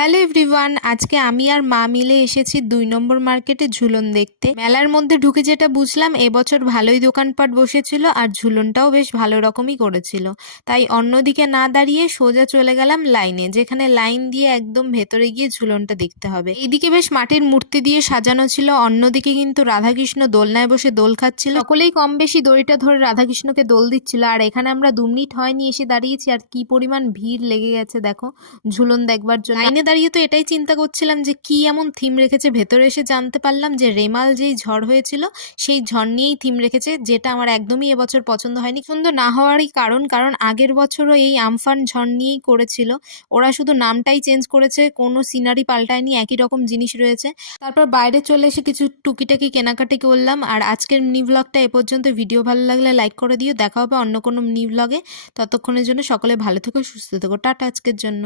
Hello everyone, আজকে আমি আর মা মিলে এসেছি ২ নম্বর মার্কেটে ঝুলন দেখতে। মেলার মধ্যে ঢুকে যেটা বুঝলাম, এবছর ভালোই দোকানপাট বসেছিল আর ঝুলনটাও বেশ ভালো রকমই করেছিল। তাই অন্যদিকে না দাঁড়িয়ে সোজা চলে গেলাম লাইনে, যেখানে লাইন দিয়ে একদম ভেতরে গিয়ে ঝুলনটা দেখতে হবে। এইদিকে বেশ মাটির মূর্তি দিয়ে সাজানো ছিল, অন্যদিকে কিন্তু রাধাকৃষ্ণ দোলনায় বসে দোল খাচ্ছিল। সকলেই কম বেশি দড়িটা ধরে রাধাকৃষ্ণকে দোল দিচ্ছিল। আর এখানে আমরা ২ মিনিট হয়নি এসে দাঁড়িয়েছি, আর কি পরিমাণ ভিড় লেগে গেছে দেখো ঝুলন দেখবার জন্য। লাইনে দাঁড়িয়ে তো এটাই চিন্তা করছিলাম যে কি এমন থিম রেখেছে। ভেতরে এসে জানতে পারলাম যে রেমাল যেই ঝড় হয়েছিল সেই ঝড় নিয়েই থিম রেখেছে, যেটা আমার একদমই এবছর পছন্দ হয়নি। সুন্দর না হওয়ারই কারণ আগের বছরও এই আমফান ঝড় নিয়েই করেছিল। ওরা শুধু নামটাই চেঞ্জ করেছে, কোনো সিনারি পাল্টায়নি, একই রকম জিনিস রয়েছে। তারপর বাইরে চলে এসে কিছু টুকিটাকি কেনাকাটি করলাম। আর আজকের মিনি ব্লগটা এ পর্যন্ত। ভিডিও ভালো লাগলে লাইক করে দিও। দেখা হবে অন্য কোনো মিনি ব্লগে। ততক্ষণের জন্য সকলে ভালো থেকো, সুস্থ থেকো। টাটা আজকের জন্য।